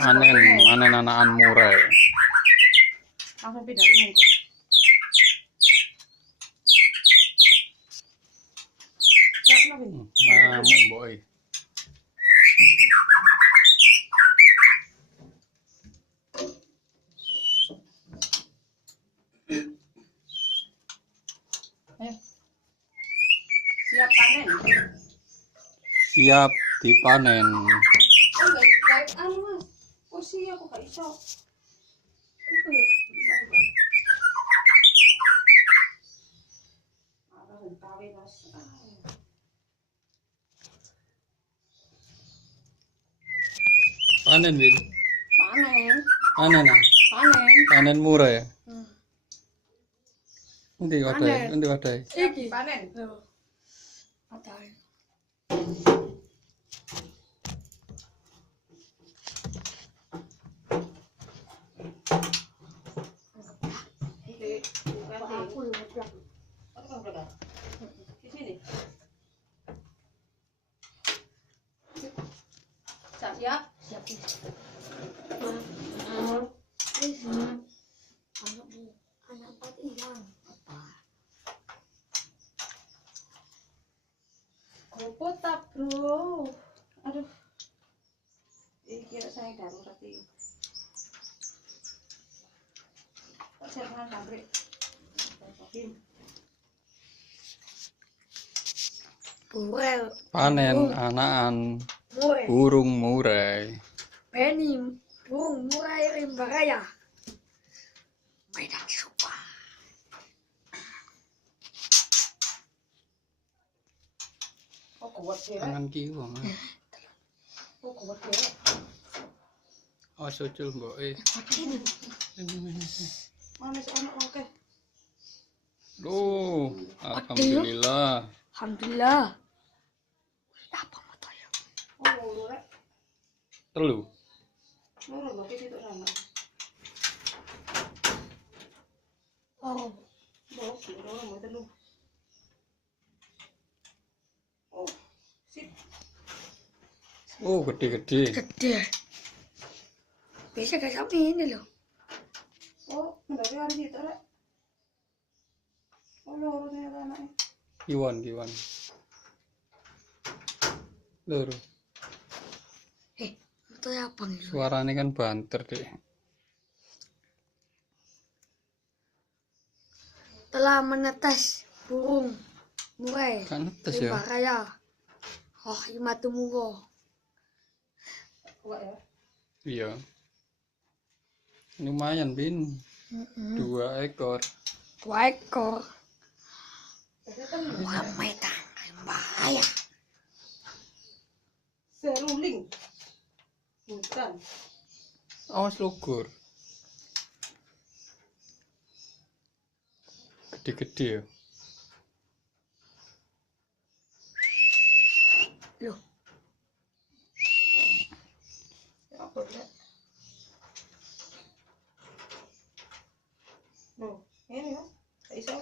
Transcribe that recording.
Manen anakan murai. Langsung pindah ini kok. Ngamuk boy. Ayo. Siap panen. Siap dipanen. Mas. Oh sih aku gak iso. Panen Bin. Panen. Panen ah. Panen. Panen murai ya. Nanti Panen. wadai. Iki panen. Wadai. Siap. Kopot tak bro. Aduh. Ini kira saya darurat ini. Jangan sampai. Panen anakan burung murai. Burung murai rimba raya. medan.Seruling. Oh kuat ya. Tangan kiwa mah. Oh kuat ya. Oh sucul mbok Manis anak oke. Loh, alhamdulillah. Alhamdulillah. Apa motor ya? Oh loro rek. Telu. Loro lho ki situ sama. Oh, Loro mau telu. Oh, sip. Oh, gede-gede. gede. Biasa gak sampai ini loh. Oh, mendaki hari situ rek. Oh loro ternyata anaknya. Kiwan. Loro. Itu apa nih? Suaranya kan banter deh. Telah menetes burung murai Kan netes rimba ya. raya. Oh, imatu mugo. Kuat ya. Iya. Lumayan Bin. 2 ekor. 2 ekor. Bukan medan.Rimba Raya. Seruling. Hutan. Awas lugur. Gede-gede ya. Loh, Apa rek? Loh, ini ya. Gak iso.